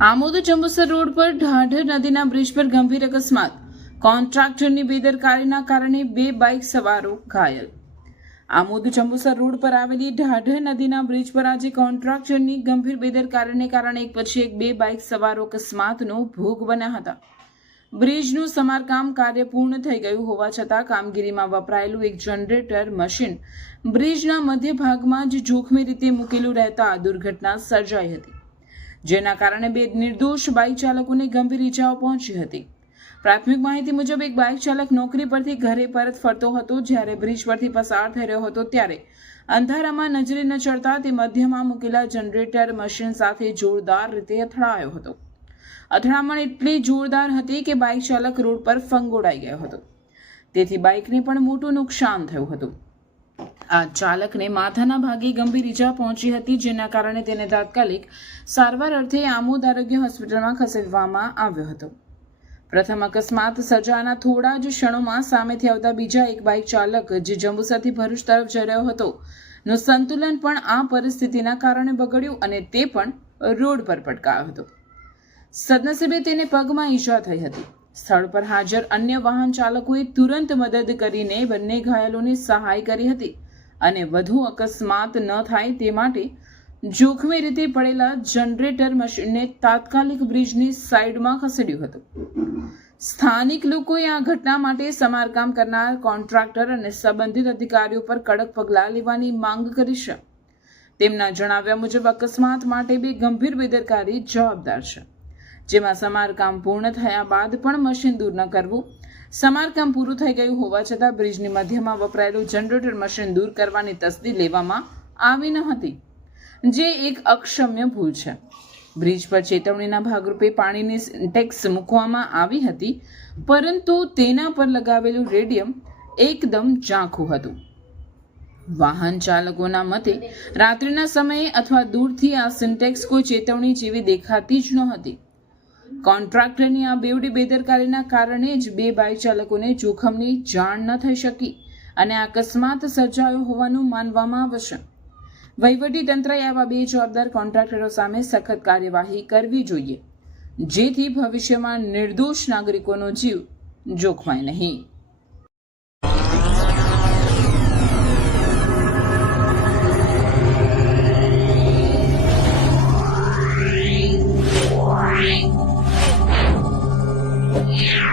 Amod Jambusar road પર ઢાઢર નદીના bridge પર ગંભીર અકસ્માત. કોન્ટ્રાક્ટરની બેદરકારીના કારણે બે બાઇક સવારો ઘાયલ. આમોદ જંબુસર રોડ પર આવેલી ઢાઢર નદીના બ્રિજ પર આજે કોન્ટ્રાક્ટરની ગંભીર બેદરકારીને કારણે એક પછી એક બે બાઇક સવારો અકસ્માતનો ભોગ બન્યા હતા. બ્રિજનું સમારકામ કાર્ય પૂર્ણ થઈ ગયું હોવા છતાં કામગીરીમાં વપરાયેલું એક જનરેટર મશીન બ્રિજના મધ્ય ભાગમાં જ જોખમી રીતે મૂકેલું રહેતા દુર્ઘટના સર્જાઈ હતી. જેના કારણે બે નિર્દોષ બાઇક ચાલકોને ગંભીર ઈજાઓ પહોંચી હતી. પ્રાથમિક માહિતી મુજબ એક બાઇક ચાલક નોકરી પરથી ઘરે પરત ફરતો હતો, જ્યારે બ્રિજ પરથી પસાર થઈ રહ્યો હતો ત્યારે અંધારામાં નજરે ન ચડતા તે મધ્યમાં મૂકેલા જનરેટર મશીન સાથે જોરદાર રીતે અથડાયો હતો. અથડામણ એટલી જોરદાર હતી કે બાઇક ચાલક રોડ પર ફંગોળાઈ ગયો હતો. તેથી બાઇકને પણ મોટું નુકસાન થયું હતું. આ ચાલકને માથાના ભાગે ગંભીર ઈજા પહોંચી હતી, જેના કારણે તેને તાત્કાલિક સારવાર અર્થે આમોદ આરોગ્ય હોસ્પિટલમાં ખસેડવામાં આવ્યો હતો. પ્રથમ અકસ્માત સર્જાના થોડા જ ક્ષણોમાં સામેથી આવતા બીજા એક બાઇક ચાલક, જે જંબુસરથી ભરૂચ તરફ જઈ રહ્યો હતો, નું સંતુલન પણ આ પરિસ્થિતિના કારણે બગડ્યું અને તે પણ રોડ પર પટકાયો હતો. સદનસીબે તેને પગમાં ઈજા થઈ હતી. સ્થળ પર હાજર અન્ય વાહન ચાલકોએ તુરંત મદદ કરીને બંને ઘાયલોને સહાય કરી હતી. અને વધુ અકસ્માત ન થાય તે માટે જોખમી રીતે પડેલા જનરેટર મશીનને તાત્કાલિક બ્રિજની સાઈડમાં ખસેડ્યું હતું. સ્થાનિક લોકોએ આ ઘટના માટે સમારકામ કરનાર કોન્ટ્રાક્ટર અને સંબંધિત અધિકારીઓ પર કડક પગલાં લેવાની માંગ કરી છે. તેમના જણાવ્યા મુજબ, અકસ્માત માટે બે ગંભીર બેદરકારી જવાબદાર છે, જેમાં સમારકામ પૂર્ણ થયા બાદ પણ મશીન દૂર ન કરવું સમારકામ પૂરું થઈ ગયું હોવા છતાં બ્રિજની મધ્યમાં વપરાયેલું જનરેટર મશીન દૂર કરવાની તસદી લેવામાં આવી ન હતી, જે એક અક્ષમ્ય ભૂલ છે. બ્રિજ પર ચેતવણીના ભાગરૂપે પાણીની સિન્ટેક્સ મૂકવામાં આવી હતી, પરંતુ તેના પર લગાવેલું રેડિયમ એકદમ ઝાંખું હતું. વાહન ચાલકોના મતે, રાત્રિના સમયે અથવા દૂરથી આ સિન્ટેક્સ કોઈ ચેતવણી જેવી દેખાતી જ નહોતી કોન્ટ્રાક્ટરની આ બેવડી બેદરકારીના કારણે જ બે બાઇક ચાલકોને જોખમની જાણ ન થઈ શકી અને અકસ્માત સર્જાયો હોવાનું માનવામાં આવશે. વહીવટી તંત્રએ આવા બે જવાબદાર કોન્ટ્રાક્ટરો સામે સખત કાર્યવાહી કરવી જોઈએ. જેથી ભવિષ્યમાં નિર્દોષ નાગરિકોનો જીવ જોખમાય નહીં. Yeah.